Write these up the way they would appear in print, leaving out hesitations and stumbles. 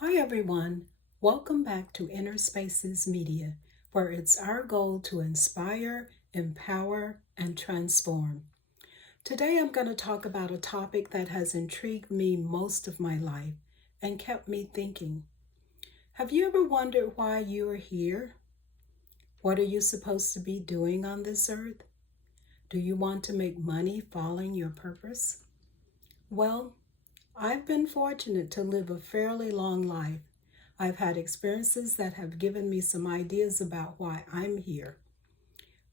Hi everyone, welcome back to Inner Spaces Media, where it's our goal to inspire, empower, and transform. Today I'm going to talk about a topic that has intrigued me most of my life and kept me thinking. Have you ever wondered why you are here? What are you supposed to be doing on this earth? Do you want to make money following your purpose? Well, I've been fortunate to live a fairly long life. I've had experiences that have given me some ideas about why I'm here,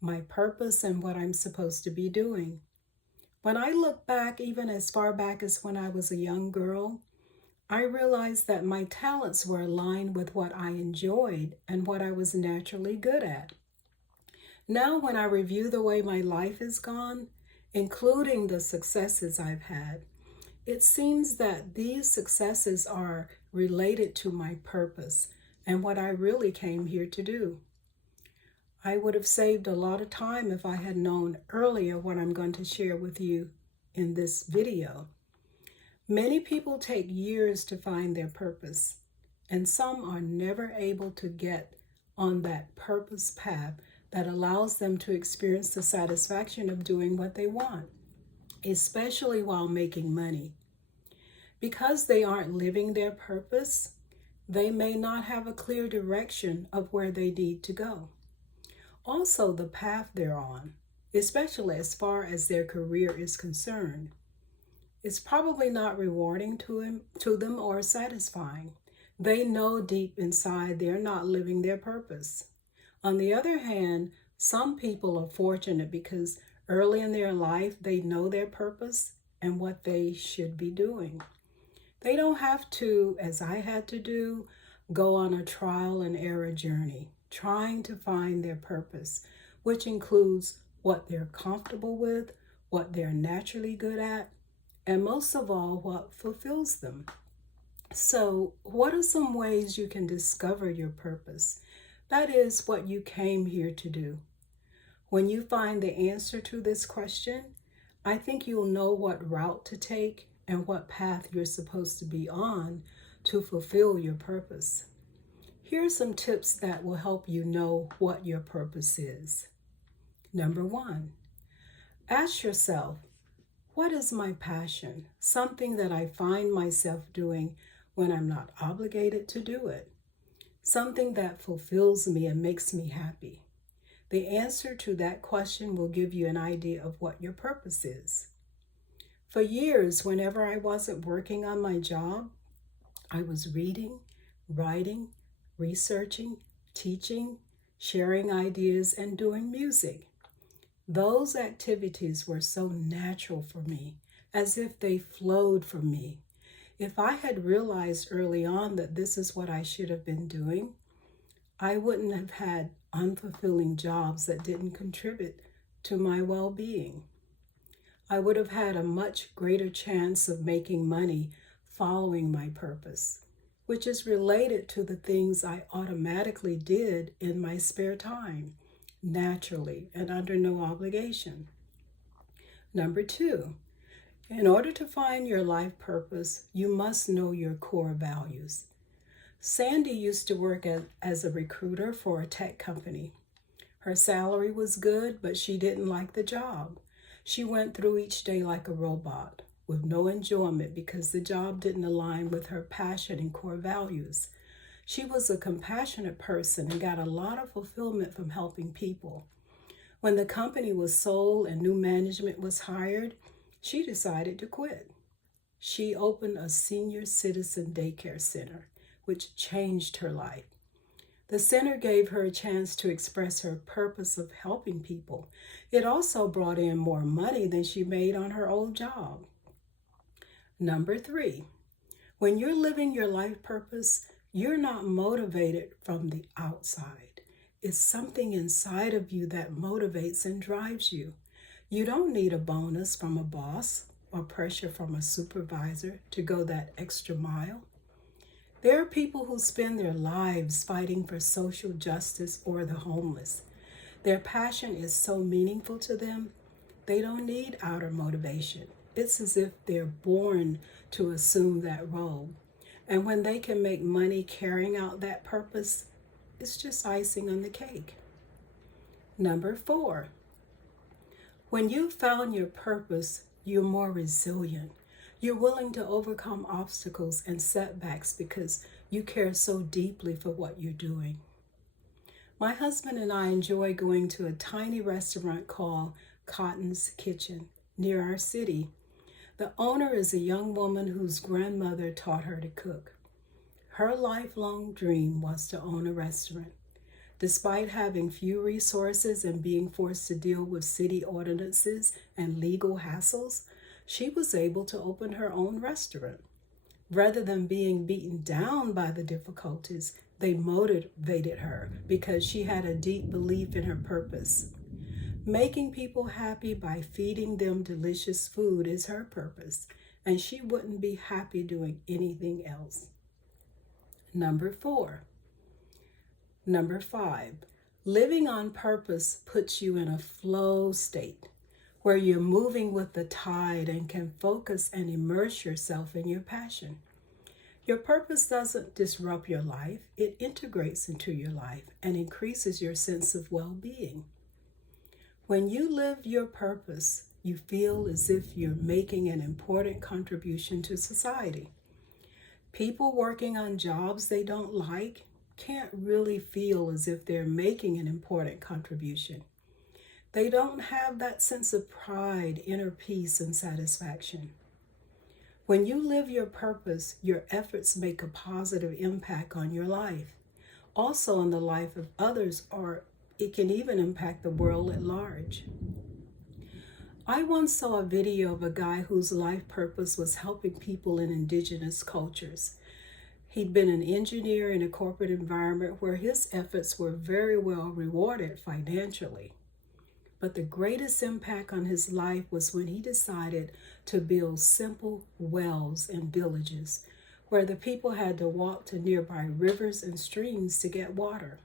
my purpose, and what I'm supposed to be doing. When I look back, even as far back as when I was a young girl, I realized that my talents were aligned with what I enjoyed and what I was naturally good at. Now, when I review the way my life has gone, including the successes I've had, it seems that these successes are related to my purpose and what I really came here to do. I would have saved a lot of time if I had known earlier what I'm going to share with you in this video. Many people take years to find their purpose, and some are never able to get on that purpose path that allows them to experience the satisfaction of doing what they want, especially while making money. Because they aren't living their purpose, they may not have a clear direction of where they need to go. Also, the path they're on, especially as far as their career is concerned, is probably not rewarding to them or satisfying. They know deep inside they're not living their purpose. On the other hand, some people are fortunate because early in their life they know their purpose and what they should be doing. They don't have to, as I had to do, go on a trial and error journey, trying to find their purpose, which includes what they're comfortable with, what they're naturally good at, and most of all, what fulfills them. So, what are some ways you can discover your purpose? That is what you came here to do. When you find the answer to this question, I think you'll know what route to take and what path you're supposed to be on to fulfill your purpose. Here are some tips that will help you know what your purpose is. Number one, ask yourself, what is my passion? Something that I find myself doing when I'm not obligated to do it. Something that fulfills me and makes me happy. The answer to that question will give you an idea of what your purpose is. For years, whenever I wasn't working on my job, I was reading, writing, researching, teaching, sharing ideas, and doing music. Those activities were so natural for me, as if they flowed from me. If I had realized early on that this is what I should have been doing, I wouldn't have had unfulfilling jobs that didn't contribute to my well-being. I would have had a much greater chance of making money following my purpose, which is related to the things I automatically did in my spare time, naturally and under no obligation. Number two, in order to find your life purpose, you must know your core values. Sandy used to work as a recruiter for a tech company. Her salary was good, but she didn't like the job. She went through each day like a robot, with no enjoyment because the job didn't align with her passion and core values. She was a compassionate person and got a lot of fulfillment from helping people. When the company was sold and new management was hired, she decided to quit. She opened a senior citizen daycare center, which changed her life. The center gave her a chance to express her purpose of helping people. It also brought in more money than she made on her old job. Number three, when you're living your life purpose, you're not motivated from the outside. It's something inside of you that motivates and drives you. You don't need a bonus from a boss or pressure from a supervisor to go that extra mile. There are people who spend their lives fighting for social justice or the homeless. Their passion is so meaningful to them, they don't need outer motivation. It's as if they're born to assume that role. And when they can make money carrying out that purpose, it's just icing on the cake. Number 4, when you've found your purpose, you're more resilient. You're willing to overcome obstacles and setbacks because you care so deeply for what you're doing. My husband and I enjoy going to a tiny restaurant called Cotton's Kitchen near our city. The owner is a young woman whose grandmother taught her to cook. Her lifelong dream was to own a restaurant. Despite having few resources and being forced to deal with city ordinances and legal hassles, she was able to open her own restaurant. Rather than being beaten down by the difficulties, they motivated her because she had a deep belief in her purpose. Making people happy by feeding them delicious food is her purpose, and she wouldn't be happy doing anything else. Number 5, living on purpose puts you in a flow state where you're moving with the tide and can focus and immerse yourself in your passion. Your purpose doesn't disrupt your life, it integrates into your life and increases your sense of well-being. When you live your purpose, you feel as if you're making an important contribution to society. People working on jobs they don't like can't really feel as if they're making an important contribution. They don't have that sense of pride, inner peace, and satisfaction. When you live your purpose, your efforts make a positive impact on your life, also on the life of others, or it can even impact the world at large. I once saw a video of a guy whose life purpose was helping people in indigenous cultures. He'd been an engineer in a corporate environment where his efforts were very well rewarded financially. But the greatest impact on his life was when he decided to build simple wells in villages where the people had to walk to nearby rivers and streams to get water.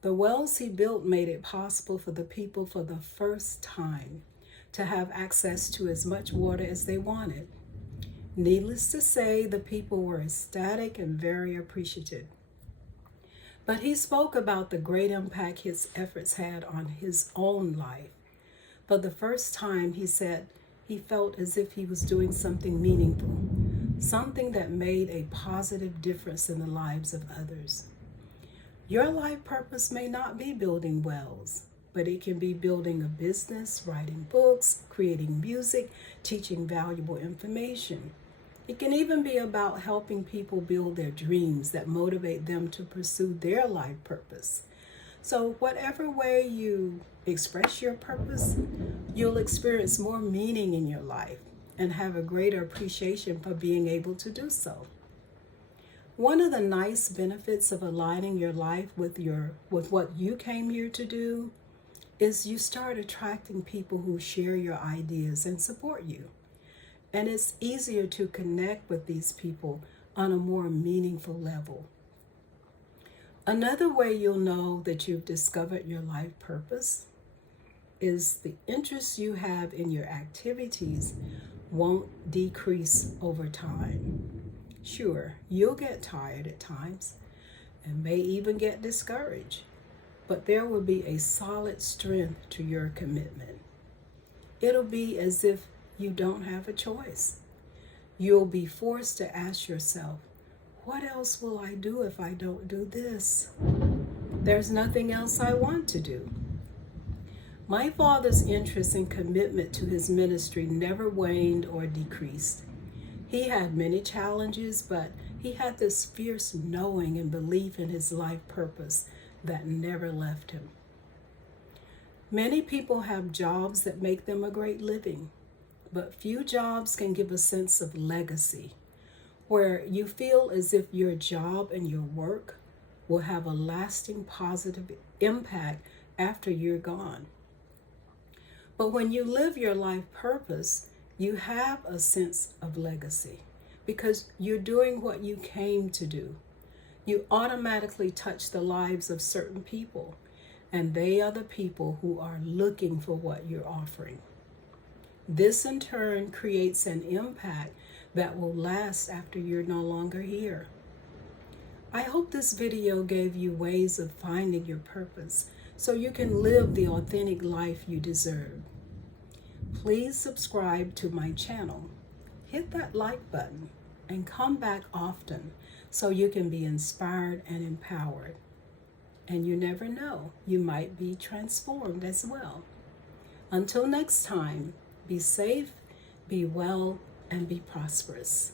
The wells he built made it possible for the people for the first time to have access to as much water as they wanted. Needless to say, the people were ecstatic and very appreciative. But he spoke about the great impact his efforts had on his own life. For the first time, he said he felt as if he was doing something meaningful, something that made a positive difference in the lives of others. Your life purpose may not be building wells, but it can be building a business, writing books, creating music, teaching valuable information. It can even be about helping people build their dreams that motivate them to pursue their life purpose. So whatever way you express your purpose, you'll experience more meaning in your life and have a greater appreciation for being able to do so. One of the nice benefits of aligning your life with what you came here to do is you start attracting people who share your ideas and support you. And it's easier to connect with these people on a more meaningful level. Another way you'll know that you've discovered your life purpose is the interest you have in your activities won't decrease over time. Sure, you'll get tired at times and may even get discouraged, but there will be a solid strength to your commitment. It'll be as if you don't have a choice. You'll be forced to ask yourself, what else will I do if I don't do this? There's nothing else I want to do. My father's interest and commitment to his ministry never waned or decreased. He had many challenges, but he had this fierce knowing and belief in his life purpose that never left him. Many people have jobs that make them a great living, but few jobs can give a sense of legacy, where you feel as if your job and your work will have a lasting positive impact after you're gone. But when you live your life purpose, you have a sense of legacy because you're doing what you came to do. You automatically touch the lives of certain people, and they are the people who are looking for what you're offering. This in turn creates an impact that will last after you're no longer here. I hope this video gave you ways of finding your purpose so you can live the authentic life you deserve. Please subscribe to my channel. Hit that like button and come back often so you can be inspired and empowered. And you never know, you might be transformed as well. Until next time, be safe, be well, and be prosperous.